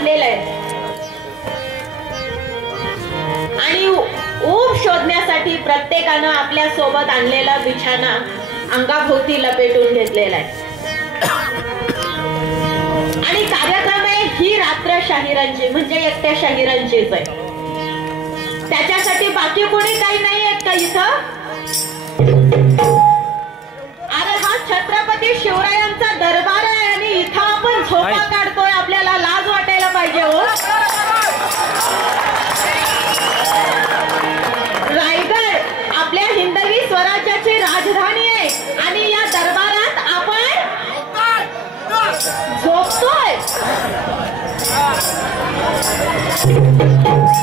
बांधलेलं आहे आणि ऊब शोधण्यासाठी प्रत्येकानं आपल्या सोबत आणलेला बिछाना अंगाभोवती लपेटून घेतलेला आहे आणि कार्यक्रम आहे ही रात्र शाहिरांची म्हणजे एकट्या शाहिरांचीच आहे. त्याच्यासाठी बाकी कोणी काही नाही आहेत का इथं? अरे हा छत्रपती शिवरायांचा दरबार आहे आणि इथं आपण झोपा काढतोय. आपल्याला लाज वाटायला पाहिजे हो. रायगड आपल्या हिंदवी स्वराज्याची राजधानी आहे आणि या दरबारात आपण झोपतोय.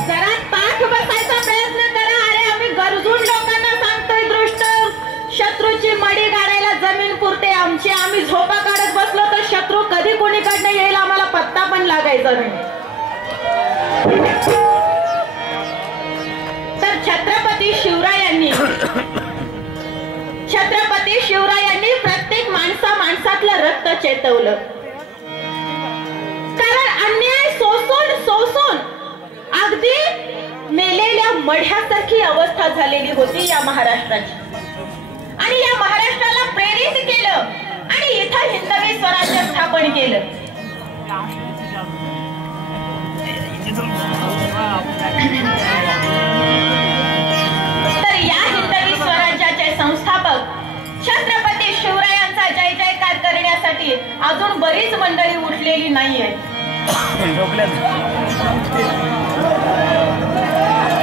जरा ताठ बसायचा प्रयत्न करा. अरे आम्ही गरजून लोकांना सांगतोय दृष्ट शत्रूची मडी गाडायला जमीन पुरते आमची. आम्ही झोपा काढत बसलो तर शत्रू कधी कोणीकडनं येईल आम्हाला पत्ता पण लागायचा नाही. तर छत्रपती शिवरायांनी प्रत्येक माणसातलं रक्त चेतवलं. कारण अन्याय सोसून अगदी मेलेल्या मढ्यासारखी अवस्था झालेली होती या महाराष्ट्राची आणि या महाराष्ट्राला प्रेरित केलं आणि इथं हिंदवी स्वराज्य स्थापन केलं. तर या हिंदवी स्वराज्याचे संस्थापक छत्रपती शिवरायांचा जय जयकार करण्यासाठी अजून बरीच मंडळी उठलेली नाहीये.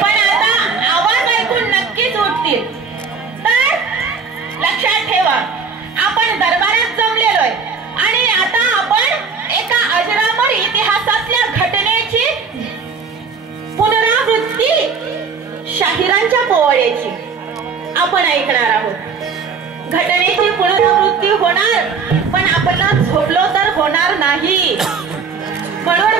पण आता आवाज ऐकून नक्कीच उठतील. तर लक्षात ठेवा आपण दरबारात जमलेलो आहे आणि आता आपण एका अजरामर इतिहासातल्या घटनेची पुनरावृत्ती शाहिरांच्या पोवाड्याची आपण ऐकणार आहोत. घटनेची पुनरावृत्ती होणार पण आपण झोपलो तर होणार नाही. म्हणून